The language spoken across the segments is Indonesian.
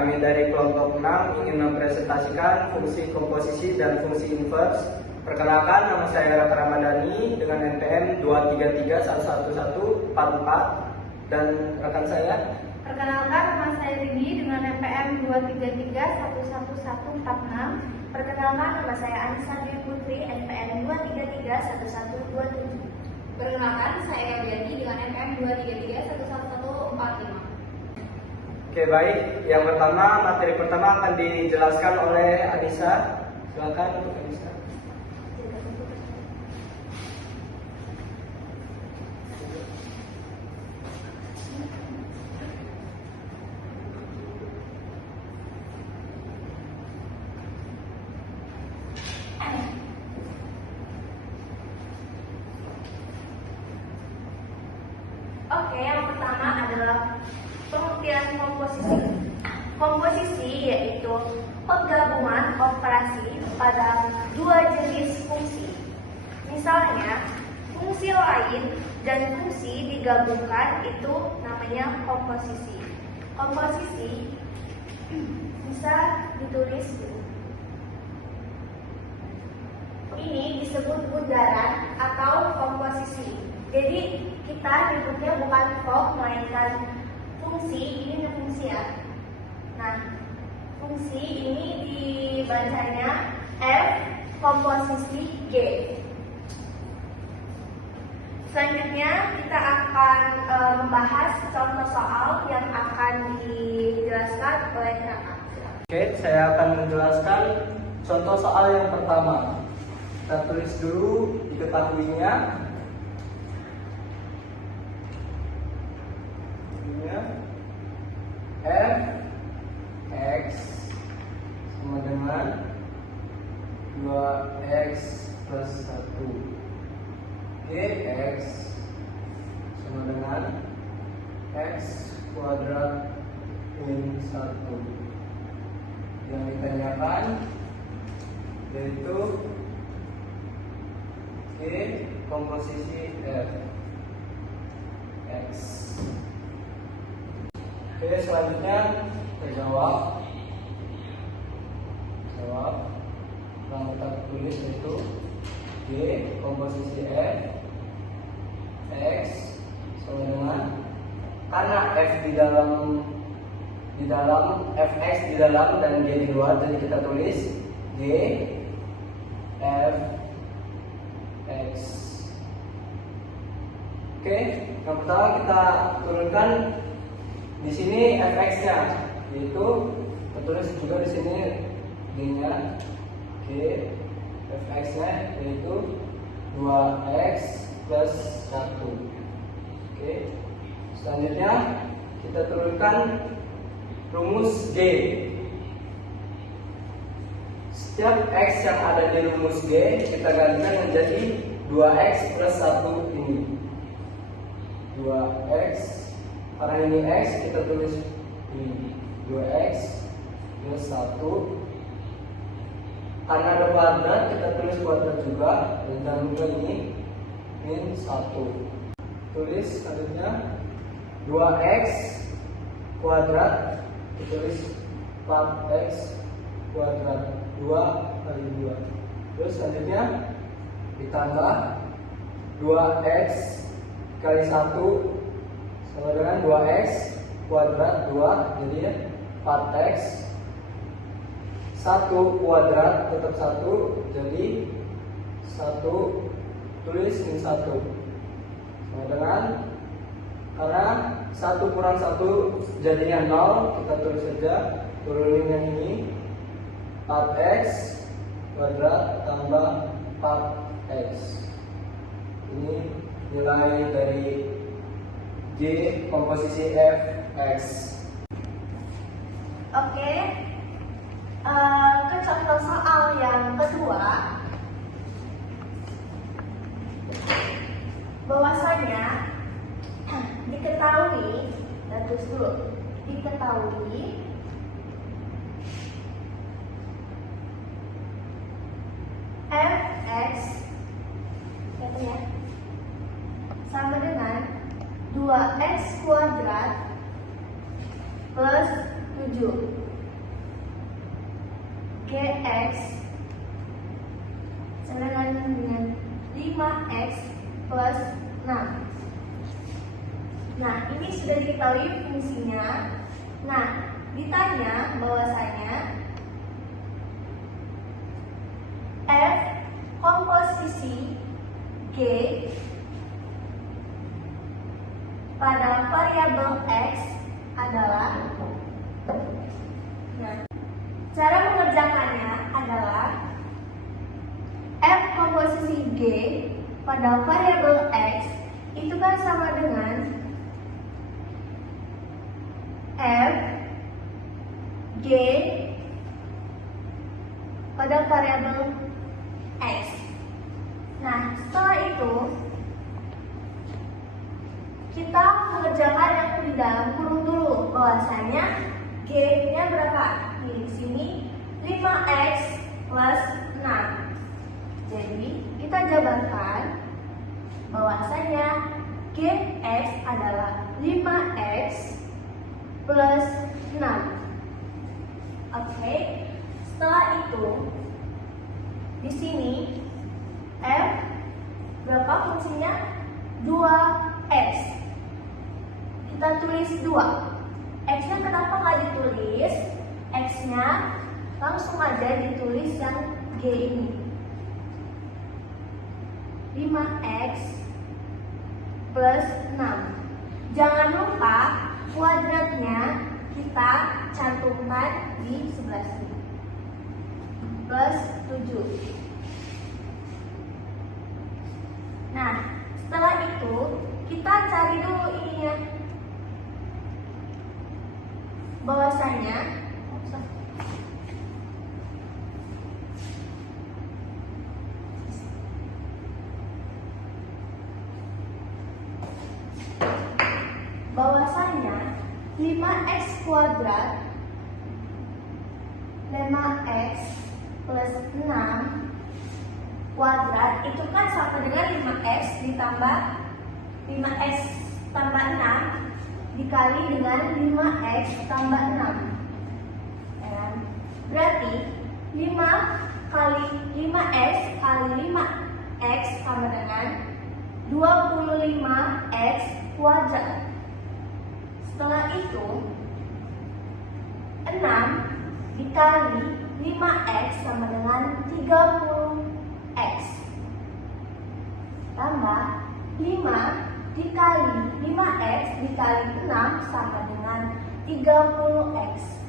Kami dari kelompok 6 ingin mempresentasikan fungsi komposisi dan fungsi inverse. Perkenalkan, nama saya Raka Ramadhani dengan NPM 233111144 dan rekan saya. Perkenalkan, nama saya Rini dengan NPM 233111146. Perkenalkan, nama saya Anissa Dwi Putri NPM 2331127. Perkenalkan, saya Gabriani dengan NPM 233111145. Oke, baik. Yang pertama, materi pertama akan dijelaskan oleh Anissa. Silakan untuk Anissa. Oke, yang pertama adalah pengertian komposisi. Komposisi yaitu penggabungan operasi pada dua jenis fungsi. Misalnya, fungsi lain dan fungsi digabungkan itu namanya komposisi. Komposisi bisa ditulis ini disebut bundaran atau komposisi. Jadi kita nyebutnya bukan form melainkan fungsi. Ini fungsi ya. Nah, fungsi ini dibacanya F komposisi G. Selanjutnya kita akan membahas contoh soal yang akan dijelaskan oleh Raka. Oke, saya akan menjelaskan contoh soal yang pertama. Kita tulis dulu diketahuinya. F X sama dengan 2X plus 1. Gx sama dengan X kuadrat min 1. Yang ditanyakan yaitu G komposisi F X. Oke, selanjutnya kita jawab. Yang kita tulis itu G komposisi F X sama dengan, karena F di dalam Fx di dalam dan G di luar, jadi kita tulis G F X. Oke, yang pertama kita turunkan di sini fx-nya, yaitu kita tulis juga di sini g-nya, g fx-nya yaitu 2x plus 1. Oke, selanjutnya kita turunkan rumus g. Setiap x yang ada di rumus g kita gantikan menjadi 2x plus 1 ini. 2x, karena ini x kita tulis ini 2x plus 1. Karena ada kuadrat kita tulis kuadrat juga, dan jangan lupa ini min 1. Tulis selanjutnya 2x kuadrat, kita tulis 4x kuadrat 2 kali 2. Terus selanjutnya ditambah 2x kali 1 sama dengan 2x kuadrat 2, jadi 4x 1 kuadrat tetap 1, jadi 1, tulis min 1 sama dengan, karena 1 kurang 1 jadinya 0, kita tulis saja, turunin yang ini 4x kuadrat tambah 4x. Ini nilai dari G komposisi Fx. Oke, ke contoh soal yang kedua, bahwasanya diketahui, dan terus dulu, diketahui Fx sama dengan 2x kuadrat plus 7. GX sama dengan 5X plus 6. Nah, ini sudah diketahui fungsinya. Nah, ditanya bahwasanya F komposisi G pada variabel X adalah, nah, cara mengerjakannya adalah F komposisi G pada variabel X itu kan sama dengan F G pada variabel X. Nah, setelah itu kita mengerjakan yang di dalam kurung dulu, bahwasanya G-nya berapa? Di sini 5X plus 6. Jadi kita jabarkan bahwasanya GX adalah 5X plus 6. Oke. Setelah itu di sini F berapa fungsinya? 2X. Kita tulis 2. X-nya kenapa nggak ditulis? X-nya langsung aja ditulis yang G ini. 5X plus 6. Jangan lupa kuadratnya kita cantumkan di sebelah sini. Plus 7. Nah, setelah itu kita cari dulu ininya. Bahwasanya bahwasanya 5X kuadrat 5X plus 6 kuadrat itu kan sama dengan 5X ditambah 5X tambah 6 dikali dengan 5X tambah 6. Ya. Berarti 5 kali 5X kali 5X sama dengan 25X kuadrat. Setelah itu 6 dikali 5X sama dengan 30X tambah 5 dikali 5X dikali 6 sama dengan 30X.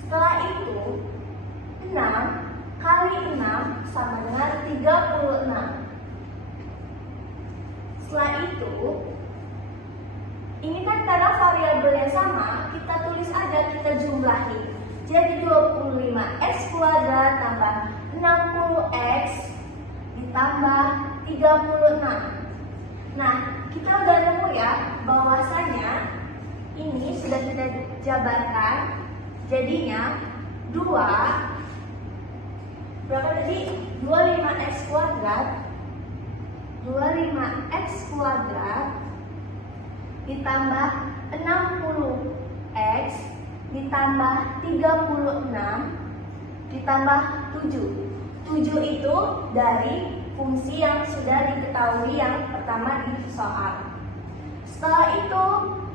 Setelah itu 6 kali 6 sama dengan 36. Setelah itu ini kan karena variabelnya sama, kita tulis aja, kita jumlahi. Jadi 25X kuadrat tambah 60X ditambah 36. Nah, kita udah nemu ya bahwasanya ini sudah kita jabarkan. Jadinya 2 berapa tadi? 25X kuadrat 25X kuadrat ditambah 60X ditambah 36 ditambah 7. 7 itu dari fungsi yang sudah diketahui yang pertama di soal. Setelah itu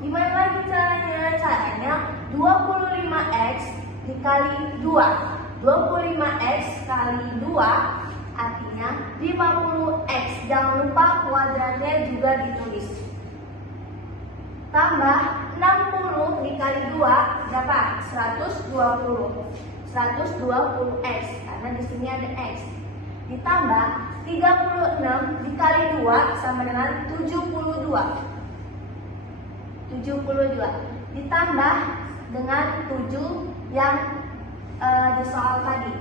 gimana lagi caranya? Caranya 25X dikali 2. 25X kali 2 artinya 50X. Jangan lupa kuadratnya juga ditulis. Tambah 60 dikali 2 berapa? 120. 120X karena di sini ada X. Ditambah 36 dikali 2 sama dengan 72. 72 ditambah dengan 7 yang di soal tadi.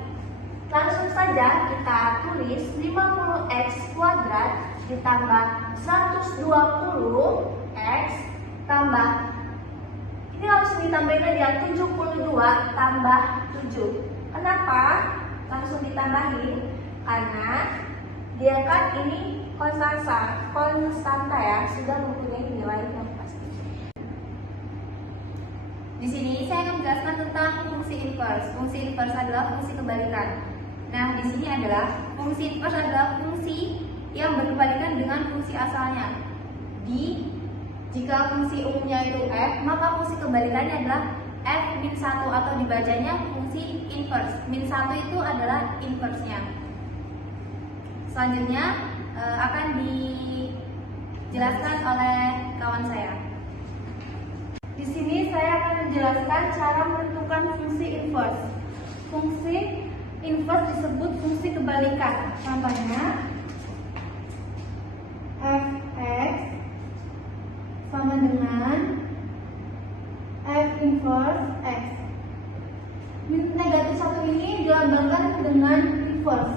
Langsung saja kita tulis 50X kuadrat ditambah 120X tambah, ini langsung ditambahin aja 72 tambah 7. Kenapa langsung ditambahin? Karena dia kan ini konstanta ya, sudah mempunyai nilai yang pasti. Di sini saya akan menjelaskan tentang fungsi inverse. Fungsi inverse adalah fungsi kebalikan. Nah, di sini adalah fungsi inverse adalah fungsi yang berkebalikan dengan fungsi asalnya. Jika fungsi umumnya itu f, maka fungsi kebalikannya adalah f-1 atau dibacanya fungsi inverse. Min 1 itu adalah inverse-nya. Selanjutnya akan dijelaskan oleh kawan saya. Di sini saya akan menjelaskan cara menentukan fungsi inverse. Fungsi inverse disebut fungsi kebalikan. Contohnya f(x) sama dengan f inverse x. Negatif 1 ini dilambangkan dengan inverse.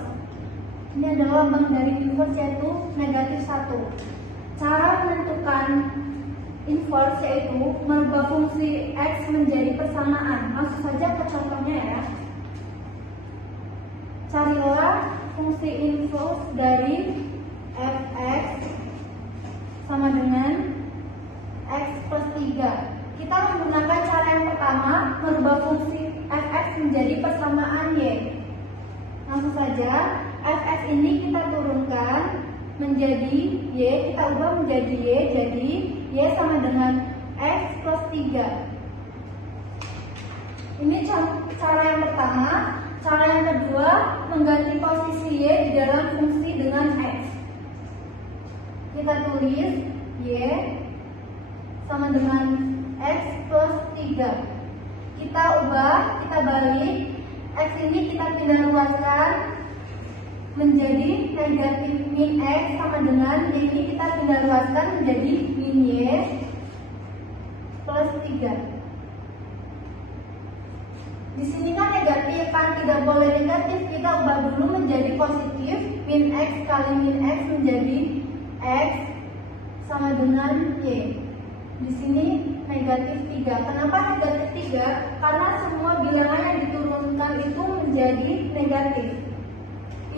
Ini adalah lambang dari inverse, yaitu negatif 1. Cara menentukan inverse yaitu merubah fungsi x menjadi persamaan. Langsung saja ke contohnya ya. Carilah fungsi inverse dari f(x) sama dengan x plus 3. Kita menggunakan cara yang pertama, merubah fungsi f(x) menjadi persamaan y. Langsung saja, f(x) ini kita turunkan menjadi y, kita ubah menjadi y, jadi y sama dengan x plus 3. Ini cara yang pertama. Cara yang kedua, mengganti posisi y di dalam fungsi dengan x. Kita tulis y sama dengan x plus 3. Kita ubah, kita balik, x ini kita pindah luaskan menjadi negatif min x sama dengan y ini kita pindah luaskan menjadi min y plus 3. Di sini kan negatif, kan tidak boleh negatif, kita ubah dulu menjadi positif. Min x kali min x menjadi x sama dengan y. Di sini negatif 3. Kenapa negatif 3? Karena semua bilangan yang diturunkan itu menjadi negatif.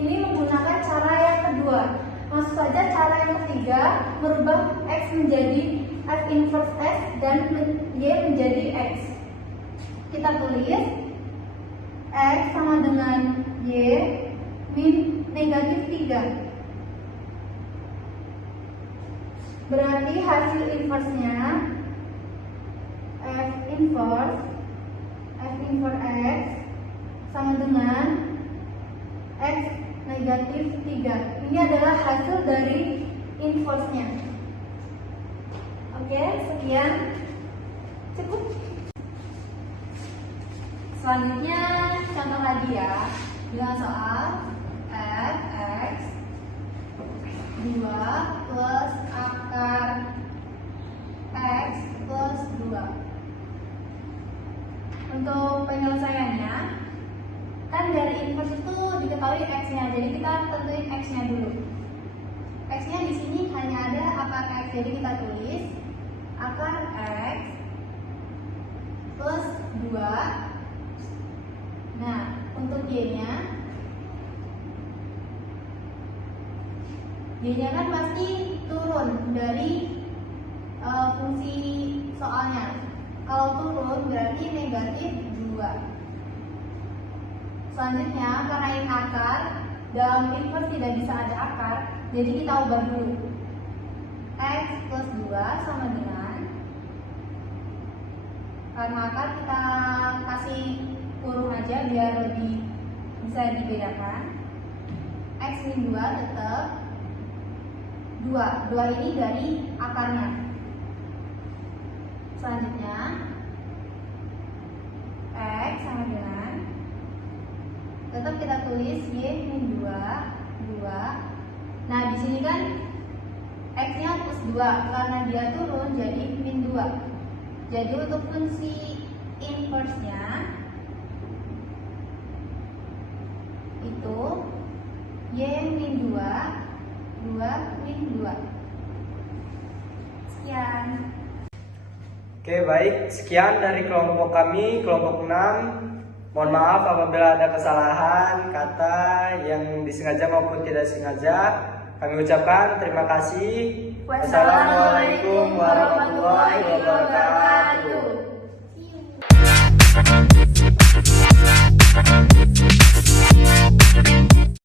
Ini menggunakan cara yang kedua. Maksud saja cara yang ketiga, merubah x menjadi f inverse x dan y menjadi x. Kita tulis x sama dengan y min negatif 3. Berarti hasil inverse-nya f inverse x sama dengan x negatif 3. Ini adalah hasil dari inverse-nya. Oke, sekian. Cukup. Selanjutnya contoh lagi ya, dengan soal f(x) 2 plus akar x plus 2. Untuk penyelesaiannya, kan dari inverse itu diketahui x-nya, jadi kita tentuin x-nya dulu. X-nya di sini hanya ada akar x, jadi kita tulis akar x plus 2. Nah, untuk y-nya kan pasti turun dari fungsi soalnya. Kalau turun berarti negatif 2. Selanjutnya, karena ini akar, dalam inverse tidak bisa ada akar, jadi kita ubah dulu. X plus 2 sama dengan, karena akar kita kasih kurung aja biar lebih bisa dibedakan. X min 2 tetap 2. 2 ini dari akarnya. Selanjutnya x sama dengan, tetap kita tulis y min 2. Nah, di sini kan x-nya plus 2, karena dia turun jadi min 2. Jadi untuk fungsi inverse-nya itu y min 2 min 2. Sekian. Oke, baik. Sekian dari kelompok kami, kelompok 6. Mohon maaf apabila ada kesalahan kata yang disengaja maupun tidak sengaja. Kami ucapkan terima kasih. Wassalamualaikum warahmatullahi